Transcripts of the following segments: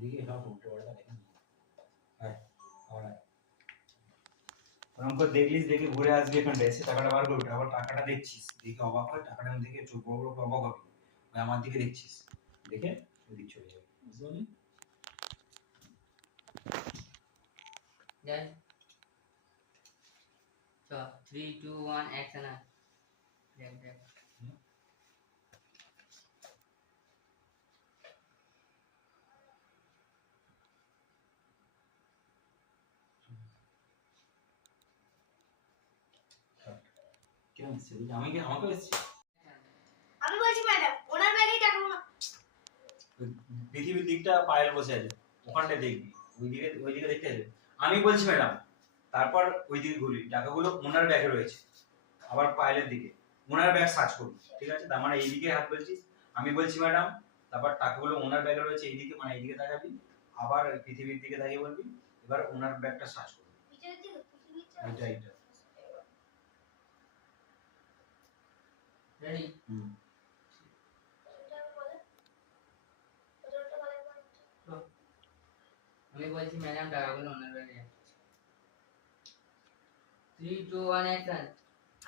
ওদিকে সব উল্টো পাল্টা দেখেন। হ্যাঁ আবার আমাকে দেখলিস, দেখে ঘুরে আসবি, এখানটা এসে টাকাটা বার করবি, আবার টাকাটা দেখছিস, দেখে অবাক হয়, টাকাটা দেখে চোখ বড় বড় অবাক হবি, আমার দিকে দেখছিস, দেখে ওদিক চলে যাবে, বুঝতে পারলি? Then, so 3, 2, 1, action. Break. কেমন সেটা আমাকে এসেছে। আমি বলছি ম্যাডাম ওনার ব্যাগেই টাকাগুলো। পৃথিবীর দিকটা পায়েল বসে আছে, ওখানটা দেখবি, ওই দিকে দেখতে হবে। আমি বলছি ম্যাডাম, তারপর ওই দিকে ঘুরি, টাকাগুলো ওনার ব্যাগে রয়েছে, আবার পায়েলের দিকে ওনার ব্যাগ সার্চ করবি, ঠিক আছে? তার মানে এইদিকে হাত বলছিস, আমি বলছি ম্যাডাম, তারপর টাকাগুলো ওনার ব্যাগে রয়েছে এইদিকে, মানে এইদিকে তাকাবি, আবার পৃথিবীর দিকে তাকিয়ে বলবি, এবার ওনার ব্যাগটা সার্চ করবি। এইটা Ready? আমি বলছি ম্যাডাম টাকাগুলো ওনার ব্যাগে। 3, 2, 1, action.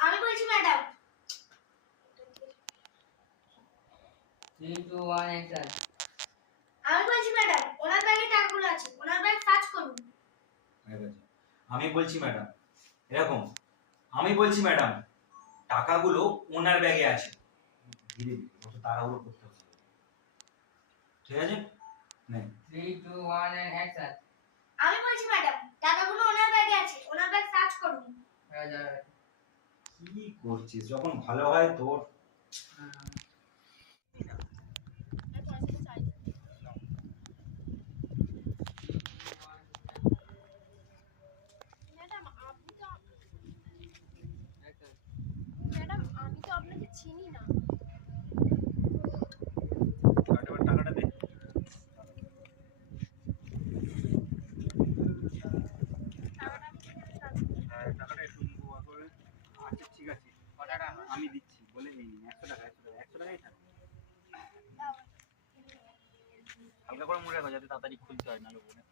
আমি বলছি ম্যাডাম 3, 2, 1, action. আমি বলছি ম্যাডাম ওনার ব্যাগে টাকাগুলো আছে, ওনার ব্যাগ সার্চ করুন। আমি বলছি ম্যাডাম, এরকম আমি বলছি ম্যাডাম টাকাগুলো ওনার ব্যাগে আছে, ধীরে ধীরে অত তাড়াহুড়ো করতে হবে, ঠিক আছে? 3, 2, 1, and action. আমি বলছি ম্যাডাম টাকাগুলো ওনার ব্যাগে আছে, ওনার ব্যাগ সার্চ করুন। কি করছিস? যখন ভালো হয় তোর ম্যাডাম আমি তো আপনাকে চিনি না। টাকাটা দে। টাকাটা একটু করে, আচ্ছা ঠিক আছে আমি দিচ্ছি বলে এই 100 টাকাই থাক, হালকা করে মনে রাখো যাতে তাড়াতাড়ি খুলতে হয়, নাহলে বলে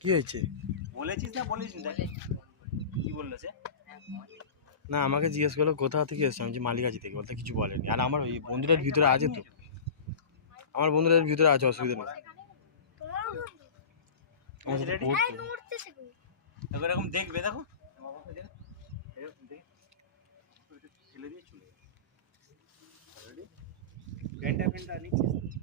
কি হয়েছে? বলেছিস না বলিস না? কি বললো সে? না আমাকে জিজ্ঞেস করলো কোথা থেকে এসছো, আমি যে মালিকাছি থেকে, বলতে কিছু বলেনি। আর আমার ওই বন্ধুদের ভিতরে আছে তো, আমার বন্ধুদের ভিতরে আছে, অসুবিধা নেই। এরকম দেখবে, দেখো ছেলে দিয়ে চলে ফ্যানটা নিচ্ছিস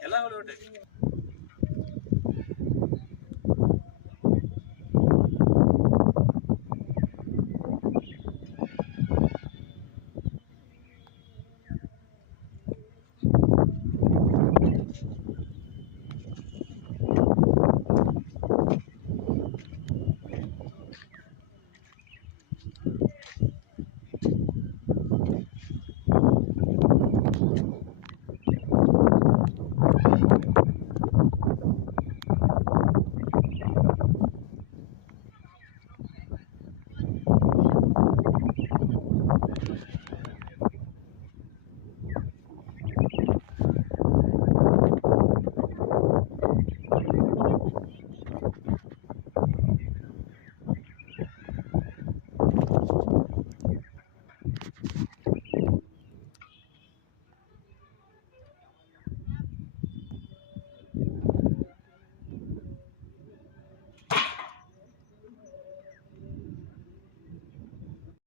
খেলা হলো ওটা।